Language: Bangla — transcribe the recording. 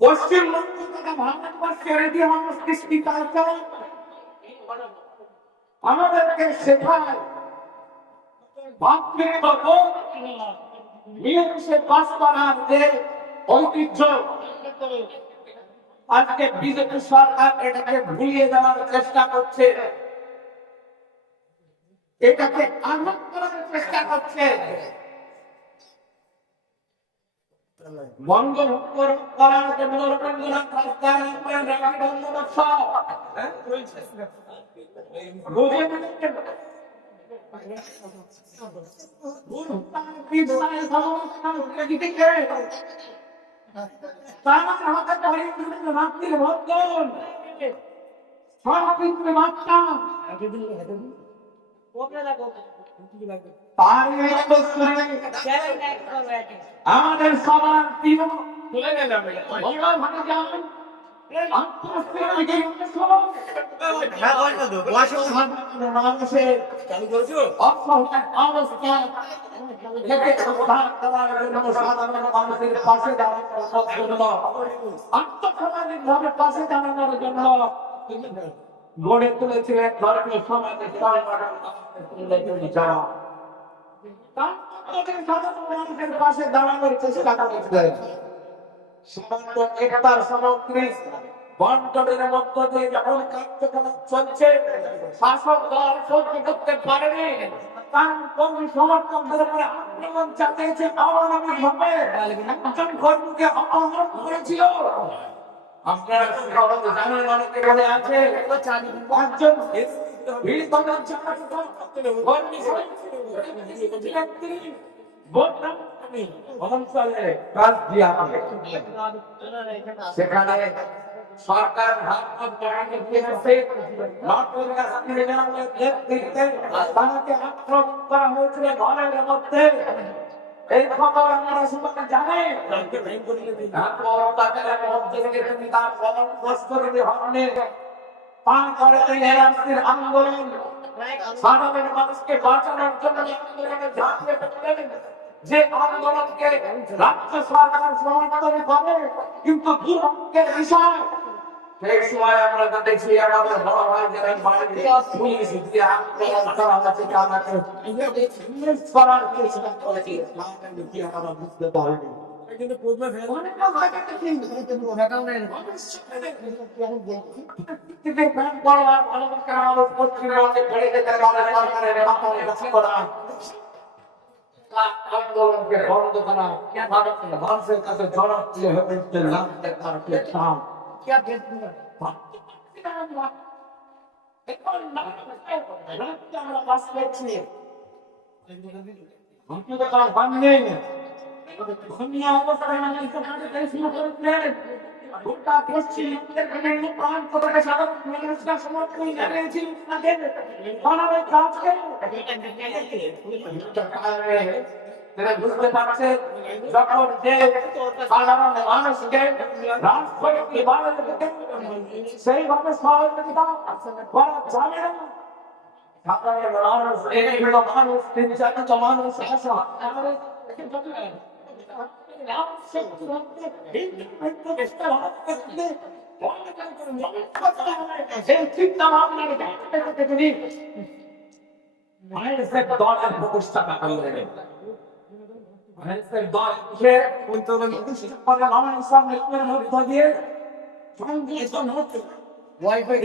পশ্চিমবঙ্গ তথা ভারতবর্ষের ইতিহাস কৃষ্টি কালচার আমাদেরকে শেখায় ভাতৃত্ববোধ, মিলেমিশে বাস করার যে ঐতিহ্য, আজকে বিজেপি সরকার এটাকে ভুলিয়ে দেওয়ার চেষ্টা করছে, এটাকে আঘাত করার চেষ্টা করছে। বন্ধ করার জন্য রবীন্দ্রনাথ রাস্তায় রাত্রির ভোজন সব বাচ্চা আমাদের সবার প্রিয় মানুষের অবস্থা সাধারণ মানুষের পাশে দাঁড়ানোর জন্য, আত্মসামাজিক ভাবে পাশে দাঁড়ানোর জন্য গড়ে তুলেছিলেন ধর্মীয় সমাজের সাধারণ মানুষের পাশে দাঁড়ানোর চেষ্টা করেছিলেন। একতার সামগ্রী বন্টনের মধ্য দিয়ে যখন কার্যকলাপ চলছে, শাসক দল সহ্য করতে পারেনি, তার কর্মী সমর্থকদের উপরে আক্রমণ চালিয়েছে। অমানবিক ভাবে একজন কর্মীকে অপহরণ করেছিল। আপনারা জানেন, অনেকে বলে আছে একজন সেখানে সরকার তাকে আক্রমণ করা হয়েছিল ঘরের মধ্যে। এই খবর আমরা সবাই জানি। আন্দোলন সাধারণ মানুষকে বাঁচানোর জন্য যে আন্দোলনকে রাজ্য সরকার সমর্থন করে, কিন্তু দুর্ভাগ্যের বিষয় সেই সময় আমরা দেখছি আমাদের বড় ভাই যারা পুলিশ দিয়ে আক্রমণ করা হচ্ছে, তাদেরকে করার চেষ্টা করেছি, আমরা বুঝতে পারিনি। আন্দোলনকে বন্ধ করা মানুষের কাছে জনপ্রিয় হয়ে উঠতে লাগতে আমরা বাস করছি বুঝতে পারছে, যখন যে সাধারণ মানুষকে সেইভাবে সহযোগিতা করা যাবে না। সাধারণ মানুষ মানুষ নির্যাতিত মানুষ চিন্তা ভাবনার দলের প্রতিষ্ঠাতা করলেন। ওয়াইফাই